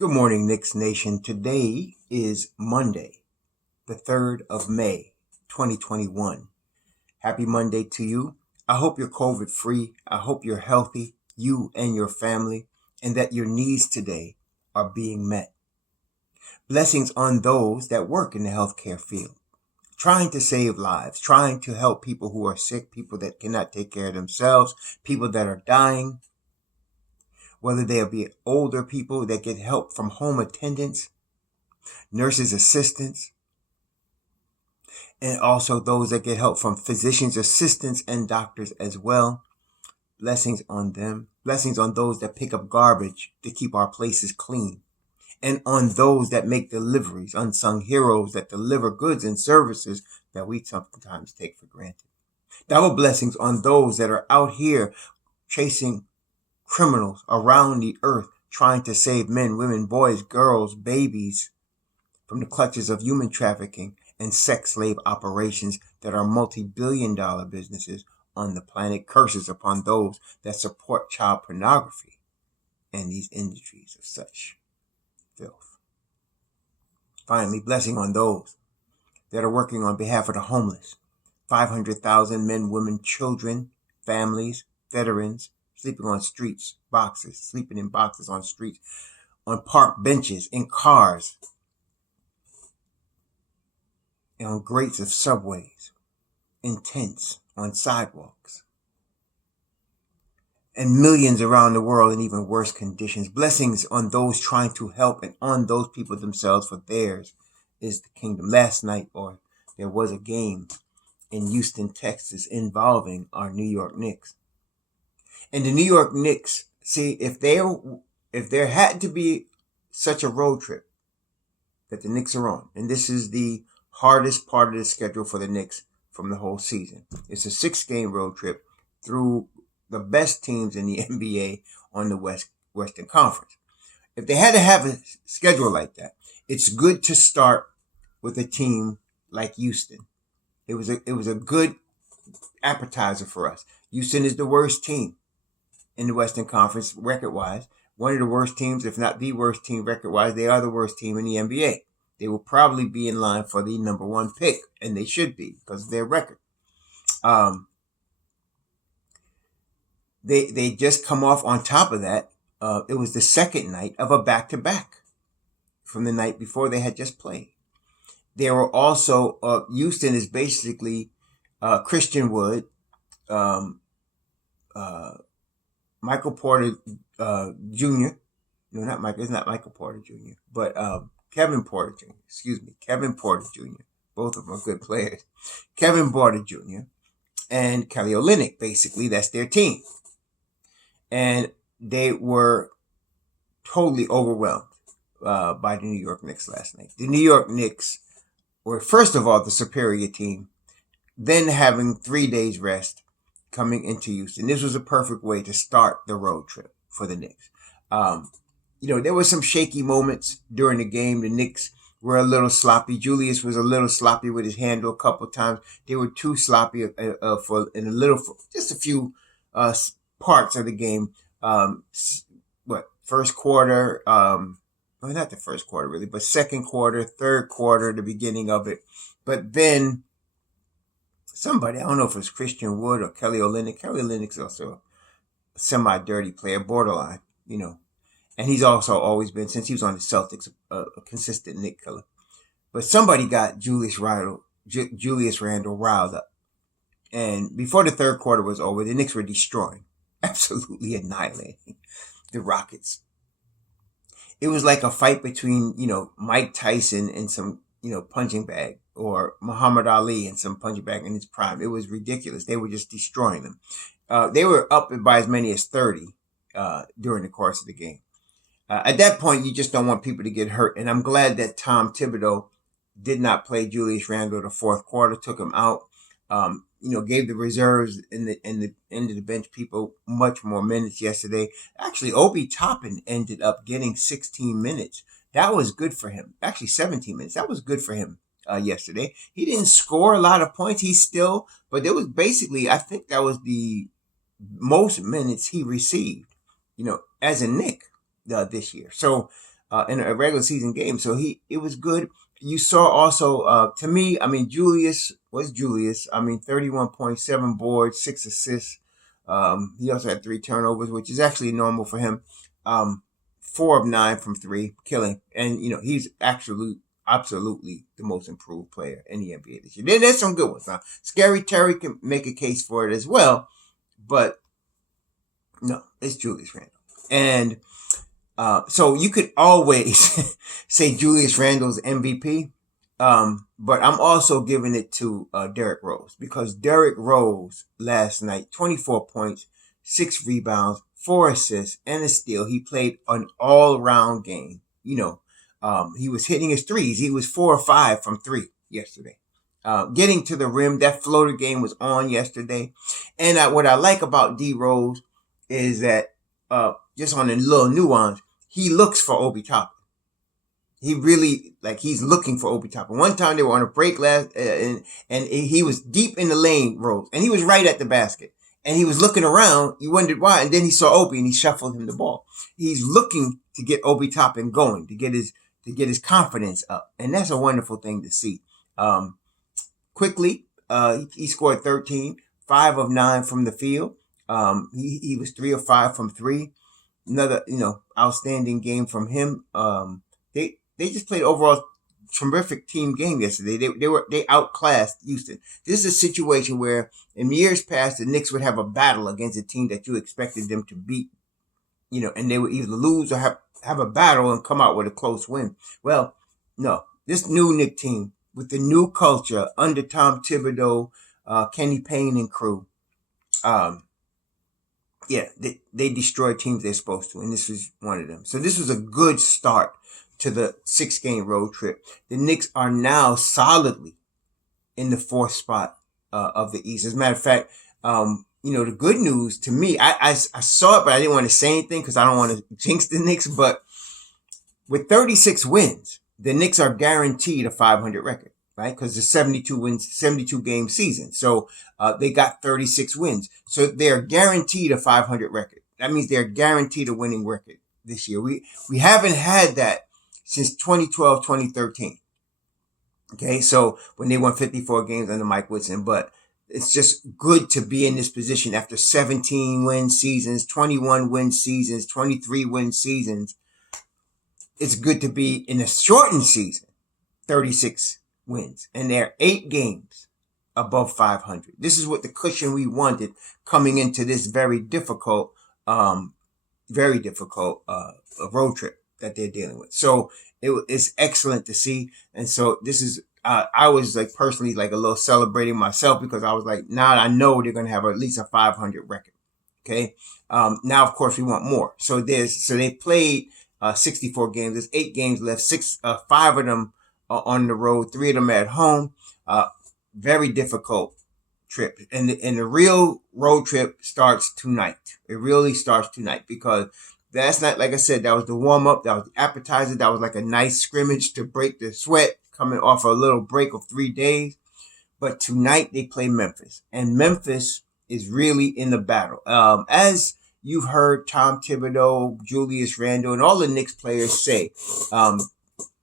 Good morning, Knicks Nation. Today is Monday, the 3rd of May, 2021. Happy Monday to you. I hope you're COVID free. I hope you're healthy, you and your family, and that your needs today are being met. Blessings on those that work in the healthcare field, trying to save lives, trying to help people who are sick, people that cannot take care of themselves, people that are dying, whether they be older people that get help from home attendants, nurses assistants, and also those that get help from physicians assistants and doctors as well. Blessings on them. Blessings on those that pick up garbage to keep our places clean. And on those that make deliveries, unsung heroes that deliver goods and services that we sometimes take for granted. Double blessings on those that are out here chasing criminals around the earth, trying to save men, women, boys, girls, babies from the clutches of human trafficking and sex slave operations that are multi-billion-dollar businesses on the planet. Curses upon those that support child pornography and these industries of such filth. Finally, blessing on those that are working on behalf of the homeless. 500,000 men, women, children, families, veterans, sleeping on streets, sleeping in boxes on streets, on park benches, in cars, and on grates of subways, in tents, on sidewalks, and millions around the world in even worse conditions. Blessings on those trying to help and on those people themselves, for theirs is the kingdom. Last night, there was a game in Houston, Texas, involving our New York Knicks. And the New York Knicks, see, if there had to be such a road trip that the Knicks are on, and this is the hardest part of the schedule for the Knicks from the whole season. It's a 6-game road trip through the best teams in the NBA on the Western Conference. If they had to have a schedule like that, it's good to start with a team like Houston. It was a good appetizer for us. Houston is the worst team in the Western Conference record-wise. One of the worst teams, if not the worst team record-wise. They are the worst team in the NBA. They will probably be in line for the number 1 pick, and they should be because of their record. They just come off on top of that. It was the second night of a back-to-back from the night before they had just played. There were also, Houston is basically Christian Wood, Michael Porter Jr. No, not Michael. It's not Michael Porter Jr., but Kevin Porter Jr. Excuse me, Kevin Porter Jr. Both of them are good players. Kevin Porter Jr. and Kelly Olynyk, basically, that's their team. And they were totally overwhelmed by the New York Knicks last night. The New York Knicks were, first of all, the superior team, then having 3 days rest coming into Houston. This was a perfect way to start the road trip for the Knicks. There were some shaky moments during the game. The Knicks were a little sloppy. Julius was a little sloppy with his handle a couple of times. They were too sloppy for just a few parts of the game. First quarter, well, not the first quarter really, but second quarter, third quarter, the beginning of it. But then somebody, I don't know if it's Christian Wood or Kelly Olynyk. Kelly Olynyk's also a semi-dirty player, borderline, and he's also always been, since he was on the Celtics, a consistent Knick killer. But somebody got Julius Randle riled up. And before the third quarter was over, the Knicks were destroying, absolutely annihilating the Rockets. It was like a fight between, Mike Tyson and some, punching bag, or Muhammad Ali and some punching bag in his prime. It was ridiculous. They were just destroying them. They were up by as many as 30 during the course of the game. At that point, you just don't want people to get hurt. And I'm glad that Tom Thibodeau did not play Julius Randle the fourth quarter, took him out, gave the reserves and the end of the bench people much more minutes yesterday. Actually, Obi Toppin ended up getting 16 minutes. That was good for him. Actually, 17 minutes. That was good for him yesterday. He didn't score a lot of points. But it was basically, I think that was the most minutes he received, as a Knick this year. So in a regular season game. So it was good. You saw also, to me, I mean, Julius was Julius. I mean, 31.7 boards, 6 assists. He also had 3 turnovers, which is actually normal for him. 4 of 9 from three, killing. And, he's absolutely the most improved player in the NBA this year. There's some good ones. Now, Scary Terry can make a case for it as well, but no, it's Julius Randle. And so you could always say Julius Randle's MVP, but I'm also giving it to Derrick Rose, because Derrick Rose last night, 24 points, 6 rebounds, 4 assists, and a steal. He played an all-round game. He was hitting his threes. He was 4 or 5 from 3 yesterday. Getting to the rim, that floater game was on yesterday. And what I like about D Rose is that, just on a little nuance, he looks for Obi Toppin. He really, he's looking for Obi Toppin. One time they were on a break and he was deep in the lane, Rose, and he was right at the basket. And he was looking around. You wondered why. And then he saw Obi and he shuffled him the ball. He's looking to get Obi Toppin going, to get his confidence up. And that's a wonderful thing to see. Quickly, he scored 13, 5 of 9 from the field. He was 3 of 5 from 3. Another, outstanding game from him. They just played overall terrific team game yesterday. They outclassed Houston. This is a situation where in years past the Knicks would have a battle against a team that you expected them to beat, and they would either lose or have a battle and come out with a close win. Well, no, this new Knicks team with the new culture under Tom Thibodeau, Kenny Payne and crew, they destroy teams they're supposed to, and this was one of them. So this was a good start to the 6-game road trip. The Knicks are now solidly in the 4th spot of the East. As a matter of fact, the good news to me, I saw it, but I didn't want to say anything because I don't want to jinx the Knicks. But with 36 wins, the Knicks are guaranteed a 500 record, right? Because it's 72 game season. So they got 36 wins. So they're guaranteed a 500 record. That means they're guaranteed a winning record this year. We haven't had that since 2012, 2013. Okay, so when they won 54 games under Mike Woodson, but it's just good to be in this position after 17 win seasons, 21 win seasons, 23 win seasons. It's good to be in a shortened season, 36 wins, and they're 8 games above 500. This is what the cushion we wanted coming into this very difficult road trip that they're dealing with. So it's excellent to see. And so this is, I was personally a little celebrating myself, because I was now I know they're going to have at least a 500 record. Okay. Now, of course, we want more. So they played 64 games. There's 8 games left. 5 of them are on the road, 3 of them at home. Very difficult trip. And the real road trip starts tonight. It really starts tonight, because that's not, like I said, that was the warm up. That was the appetizer. That was a nice scrimmage to break the sweat coming off a little break of 3 days. But tonight they play Memphis, and Memphis is really in the battle. As you've heard Tom Thibodeau, Julius Randle, and all the Knicks players say,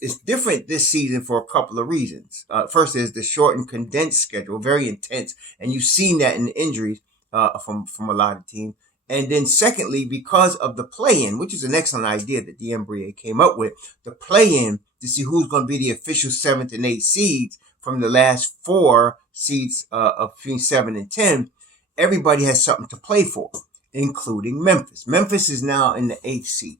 it's different this season for a couple of reasons. First is the short and condensed schedule, very intense, and you've seen that in the injuries from a lot of teams. And then secondly, because of the play-in, which is an excellent idea that the NBA came up with, the play-in to see who's going to be the official 7th and 8th seeds from the last 4 seeds of between 7 and 10. Everybody has something to play for, including Memphis. Memphis is now in the 8th seed.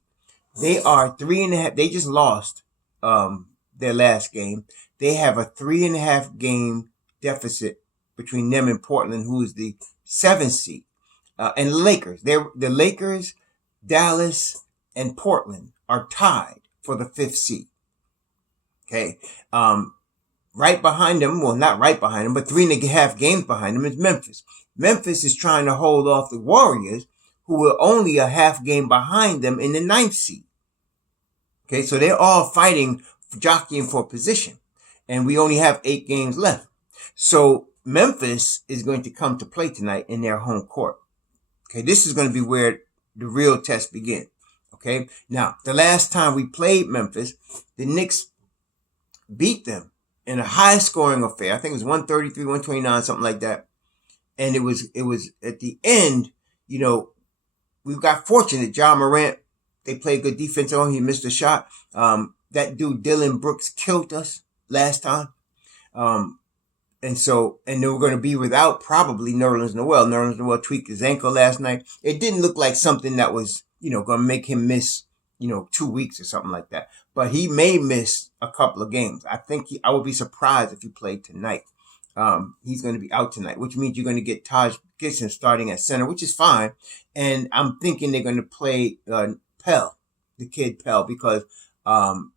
They are 3.5. They just lost their last game. They have a 3.5 game deficit between them and Portland, who is the 7th seed. And the Lakers. The Lakers, Dallas, and Portland are tied for the 5th seed. Okay. Right behind them, well, not right behind them, but 3.5 games behind them is Memphis. Memphis is trying to hold off the Warriors, who are only a half game behind them in the 9th seed. Okay, so they're all fighting, jockeying for position. And we only have 8 games left. So Memphis is going to come to play tonight in their home court. Okay, this is going to be where the real test begins. Okay. Now, the last time we played Memphis, the Knicks beat them in a high scoring affair. I think it was 133, 129, something like that. And it was at the end, we got fortunate. John Morant, they played good defense on him. He missed a shot. That dude, Dylan Brooks, killed us last time. And they were going to be without probably Nerlens Noel. Nerlens Noel tweaked his ankle last night. It didn't look like something that was, going to make him miss, 2 weeks or something like that. But he may miss a couple of games. I would be surprised if he played tonight. He's going to be out tonight, which means you're going to get Taj Gibson starting at center, which is fine. And I'm thinking they're going to play Pell, the kid Pell, because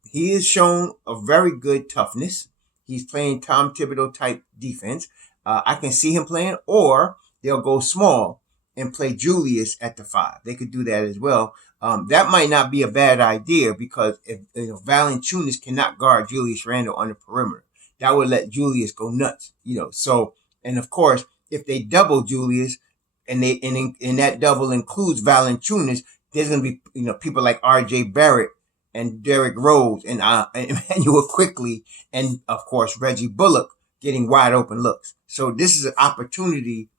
he has shown a very good toughness. He's playing Tom Thibodeau type defense. I can see him playing, or they'll go small and play Julius at the 5. They could do that as well. That might not be a bad idea because if Valanciunas cannot guard Julius Randle on the perimeter, that would let Julius go nuts. So, and of course, if they double Julius and that double includes Valanciunas, there's going to be people like R.J. Barrett and Derrick Rose and Emmanuel Quickly and, of course, Reggie Bullock getting wide open looks. So this is an opportunity,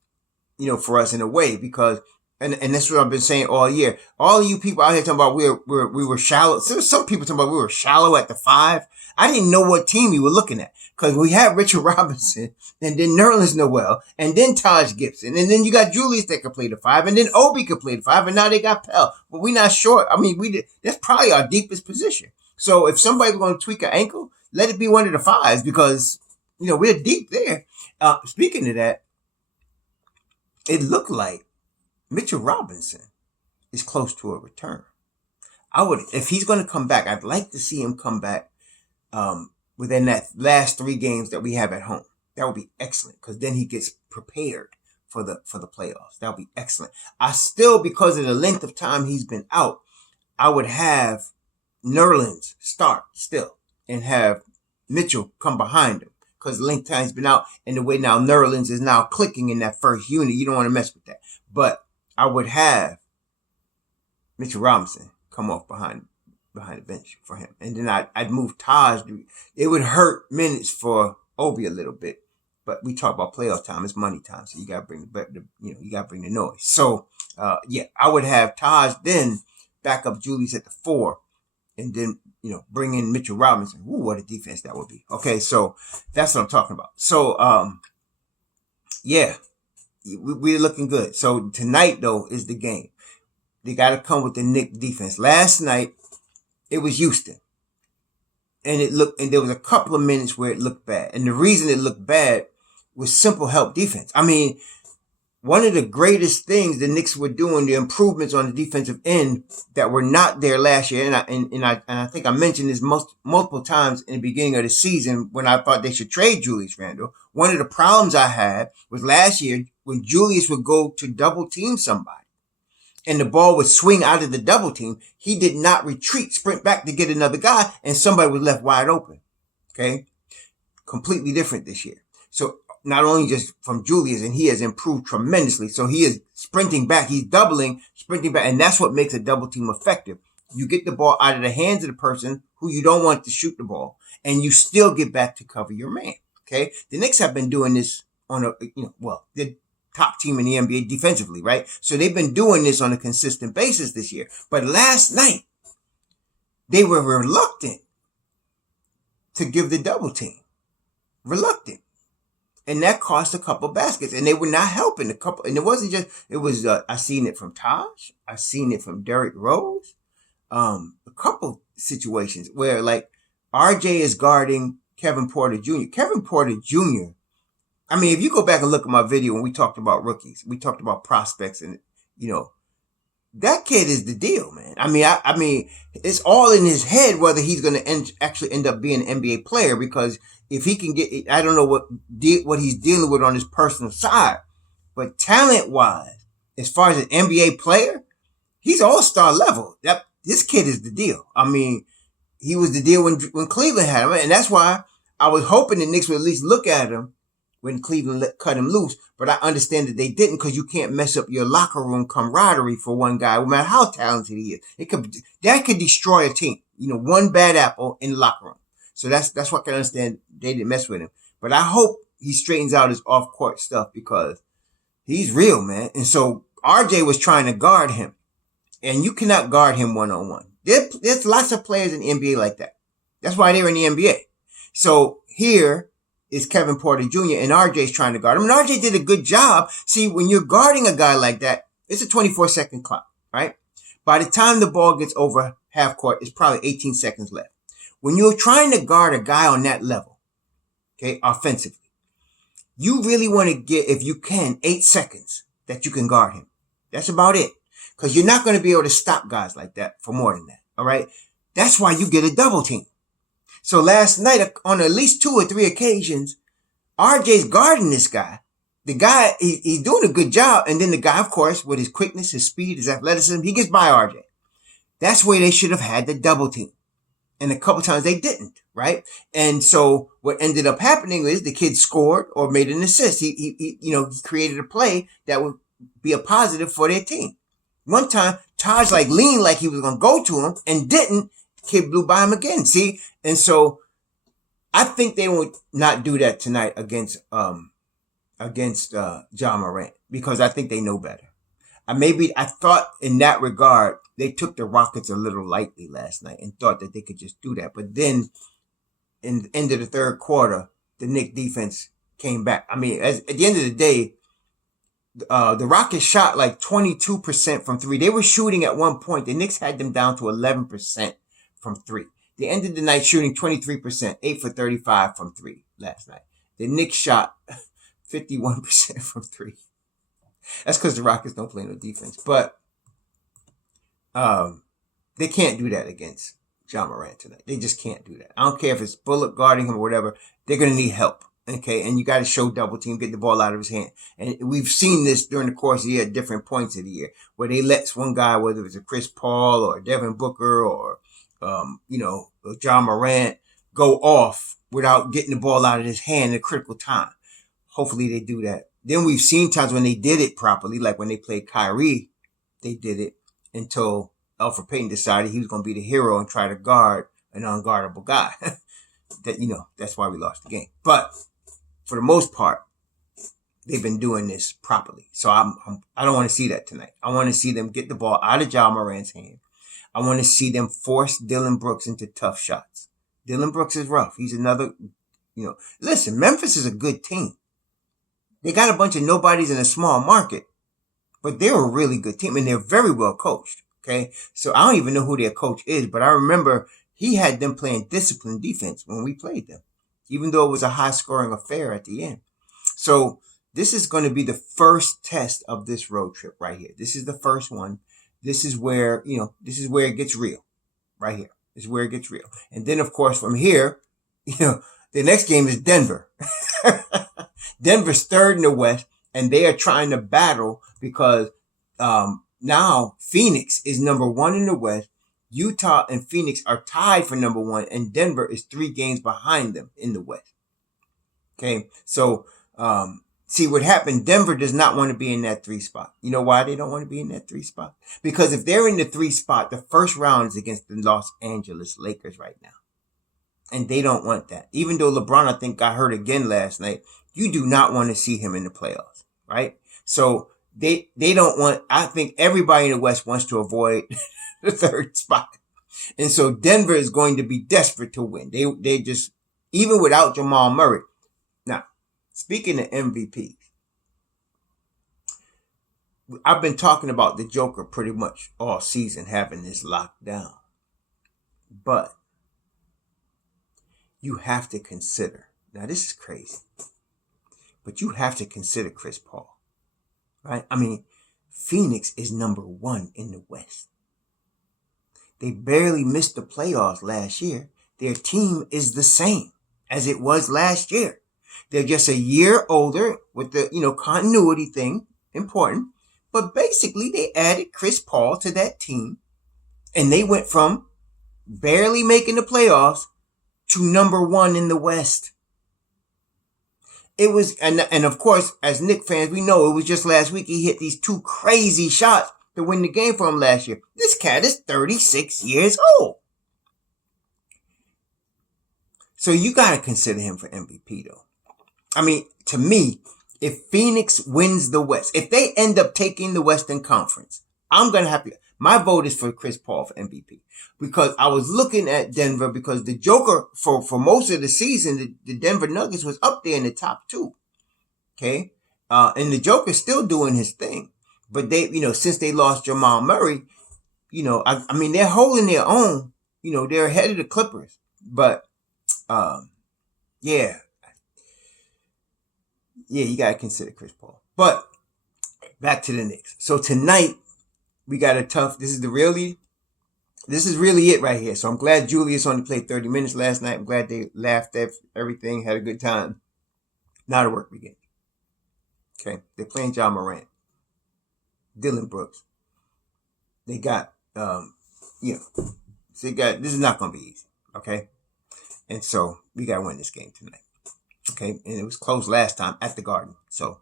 for us in a way because, and that's what I've been saying all year. All of you people out here talking about we were shallow. Some people talking about we were shallow at the 5. I didn't know what team we were looking at because we had Richard Robinson and then Nerlens Noel and then Taj Gibson and then you got Julius that could play the 5 and then Obi could play the 5 and now they got Pell. But we're not sure. I mean, that's probably our deepest position. So if somebody's going to tweak an ankle, let it be one of the 5s because, we're deep there. Speaking of that, it looked like Mitchell Robinson is close to a return. If he's going to come back, I'd like to see him come back within that last 3 games that we have at home. That would be excellent because then he gets prepared for the playoffs. That would be excellent. I still, because of the length of time he's been out, I would have Nerlens start still and have Mitchell come behind him because the length of time he's been out and the way now Nerlens is now clicking in that first unit. You don't want to mess with that. But I would have Mitchell Robinson come off behind the bench for him. And then I'd move Taj. It would hurt minutes for Obi a little bit. But we talk about playoff time. It's money time. So you got to bring the noise. So, I would have Taj then back up Julius at the 4 and then, bring in Mitchell Robinson. Ooh, what a defense that would be. Okay. So that's what I'm talking about. So, we're looking good. So tonight though is the game. They got to come with the Knicks defense. Last night, it was Houston. And there was a couple of minutes where it looked bad. And the reason it looked bad was simple help defense. I mean, one of the greatest things the Knicks were doing, the improvements on the defensive end that were not there last year. And I think I mentioned this multiple times in the beginning of the season when I thought they should trade Julius Randle. One of the problems I had was last year when Julius would go to double team somebody. And the ball would swing out of the double team, he did not sprint back to get another guy, and somebody was left wide open. Okay? Completely different this year. So not only just from Julius, and he has improved tremendously. So he is sprinting back. He's sprinting back, and that's what makes a double team effective. You get the ball out of the hands of the person who you don't want to shoot the ball, and you still get back to cover your man. Okay? The Knicks have been doing this on the top team in the NBA defensively, right? So they've been doing this on a consistent basis this year. But last night, they were reluctant to give the double team. Reluctant. And that cost a couple baskets. And they were not helping a couple. And it wasn't just, it was, I seen it from Taj. I seen it from Derrick Rose. A couple situations where like RJ is guarding Kevin Porter Jr. Kevin Porter Jr., I mean, if you go back and look at my video when we talked about rookies, we talked about prospects and, that kid is the deal, man. I mean, it's all in his head whether he's going to actually end up being an NBA player because if he can get, I don't know what he's dealing with on his personal side, but talent wise, as far as an NBA player, he's all-star level. This kid is the deal. I mean, he was the deal when Cleveland had him. And that's why I was hoping the Knicks would at least look at him when Cleveland cut him loose. But I understand that they didn't, because you can't mess up your locker room camaraderie for one guy, no matter how talented he is. That could destroy a team. One bad apple in the locker room. So that's what I can understand. They didn't mess with him. But I hope he straightens out his off-court stuff, because he's real, man. And so RJ was trying to guard him, and you cannot guard him one-on-one. There's lots of players in the NBA like that. That's why they're in the NBA. So here is Kevin Porter Jr. and RJ's trying to guard him. And RJ did a good job. See, when you're guarding a guy like that, it's a 24-second clock, right? By the time the ball gets over half court, it's probably 18 seconds left. When you're trying to guard a guy on that level, okay, offensively, you really want to get, if you can, 8 seconds that you can guard him. That's about it. Because you're not going to be able to stop guys like that for more than that, all right? That's why you get a double team. So last night, on at least 2 or 3 occasions, RJ's guarding this guy. The guy, he's doing a good job. And then the guy, of course, with his quickness, his speed, his athleticism, he gets by RJ. That's where they should have had the double team. And a couple times they didn't, right? And so what ended up happening is the kid scored or made an assist. He created a play that would be a positive for their team. One time, Taj leaned like he was going to go to him and didn't. Kid blew by him again. See? And so I think they would not do that tonight against Ja Morant, because I think they know better. I thought in that regard, they took the Rockets a little lightly last night and thought that they could just do that. But then in the end of the third quarter, the Knicks defense came back. I mean, at the end of the day, the Rockets shot 22% from 3. They were shooting at one point. The Knicks had them down to 11% from 3. They ended the night shooting 23%, 8 for 35 from 3 last night. The Knicks shot 51% from 3. That's because the Rockets don't play no defense. But they can't do that against Ja Morant tonight. They just can't do that. I don't care if it's Bullock guarding him or whatever. They're going to need help. Okay, and you got to show double team, get the ball out of his hand. And we've seen this during the course of the year at different points of the year, where they let one guy, whether it's a Chris Paul or Devin Booker or, Ja Morant, go off without getting the ball out of his hand in a critical time. Hopefully they do that. Then we've seen times when they did it properly, like when they played Kyrie, they did it until Elfrid Payton decided he was going to be the hero and try to guard an unguardable guy. That's why we lost the game. But for the most part, they've been doing this properly. So I don't want to see that tonight. I want to see them get the ball out of Ja Morant's hand. I want to see them force Dillon Brooks into tough shots. Dillon Brooks is rough. He's another, listen, Memphis is a good team. They got a bunch of nobodies in a small market, but they're a really good team, and they're very well coached. Okay. So I don't even know who their coach is, but I remember he had them playing disciplined defense when we played them, even though it was a high scoring affair at the end. So this is going to be the first test of this road trip right here. This is the first one. This is where, it gets real right here. This is where it gets real. And then of course from here, the next game is Denver. Denver's third in the West, and they are trying to battle because, now Phoenix is number 1 in the West. Utah and Phoenix are tied for number 1, and Denver is 3 games behind them in the West. Okay. So, see what happened. Denver does not want to be in that 3 spot. You know why they don't want to be in that 3 spot? Because if they're in the 3 spot, the first round is against the Los Angeles Lakers right now. And they don't want that. Even though LeBron, I think, got hurt again last night, you do not want to see him in the playoffs, right? So they don't want, I think everybody in the West wants to avoid the 3rd spot. And so Denver is going to be desperate to win. They just, even without Jamal Murray. Now, speaking of MVP, I've been talking about the Joker pretty much all season, having this locked down. But you have to consider, now this is crazy, but you have to consider Chris Paul, right? I mean, Phoenix is number 1 in the West. They barely missed the playoffs last year. Their team is the same as it was last year. They're just a year older with the, continuity thing, important. But basically, they added Chris Paul to that team, and they went from barely making the playoffs to number 1 in the West. it was, and of course, as Knicks fans, we know it was just last week he hit these 2 crazy shots to win the game for him last year. This cat is 36 years old. So you got to consider him for MVP, though. I mean, to me, if Phoenix wins the West, if they end up taking the Western Conference, I'm going to have to, my vote is for Chris Paul for MVP. Because I was looking at Denver because the Joker, for most of the season, the Denver Nuggets was up there in the top 2. Okay? And the Joker's still doing his thing. But they, since they lost Jamal Murray, I mean, they're holding their own. They're ahead of the Clippers. But, yeah, you got to consider Chris Paul. But back to the Knicks. So tonight, we got a tough, this is really it right here. So I'm glad Julius only played 30 minutes last night. I'm glad they laughed at everything, had a good time. Now the work begins. Okay. They're playing John Morant, Dylan Brooks. They got, this is not going to be easy. Okay. And so we got to win this game tonight. Okay. And it was close last time at the Garden. So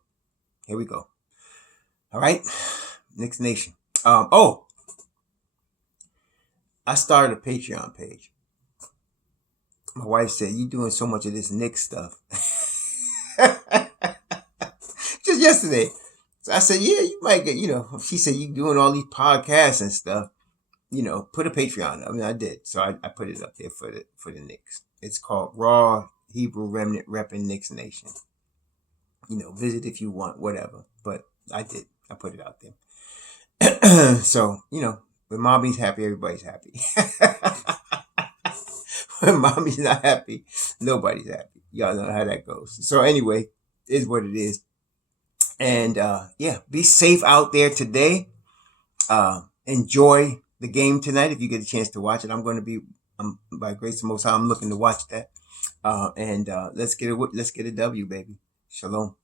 here we go. All right. Knicks Nation. I started a Patreon page. My wife said, "You doing so much of this Knicks stuff." Just yesterday. So I said, "Yeah, you might get, she said, you doing all these podcasts and stuff, put a Patreon." I mean, I did. So I put it up there for the Knicks. It's called Raw Hebrew Remnant Reppin' Knicks Nation. Visit if you want, whatever. But I did. I put it out there. So, when mommy's happy, everybody's happy. When mommy's not happy, nobody's happy. Y'all know how that goes. So anyway, it is what it is. And be safe out there today. Enjoy the game tonight if you get a chance to watch it. By grace of Most High, I'm looking to watch that. Let's get a W, baby. Shalom.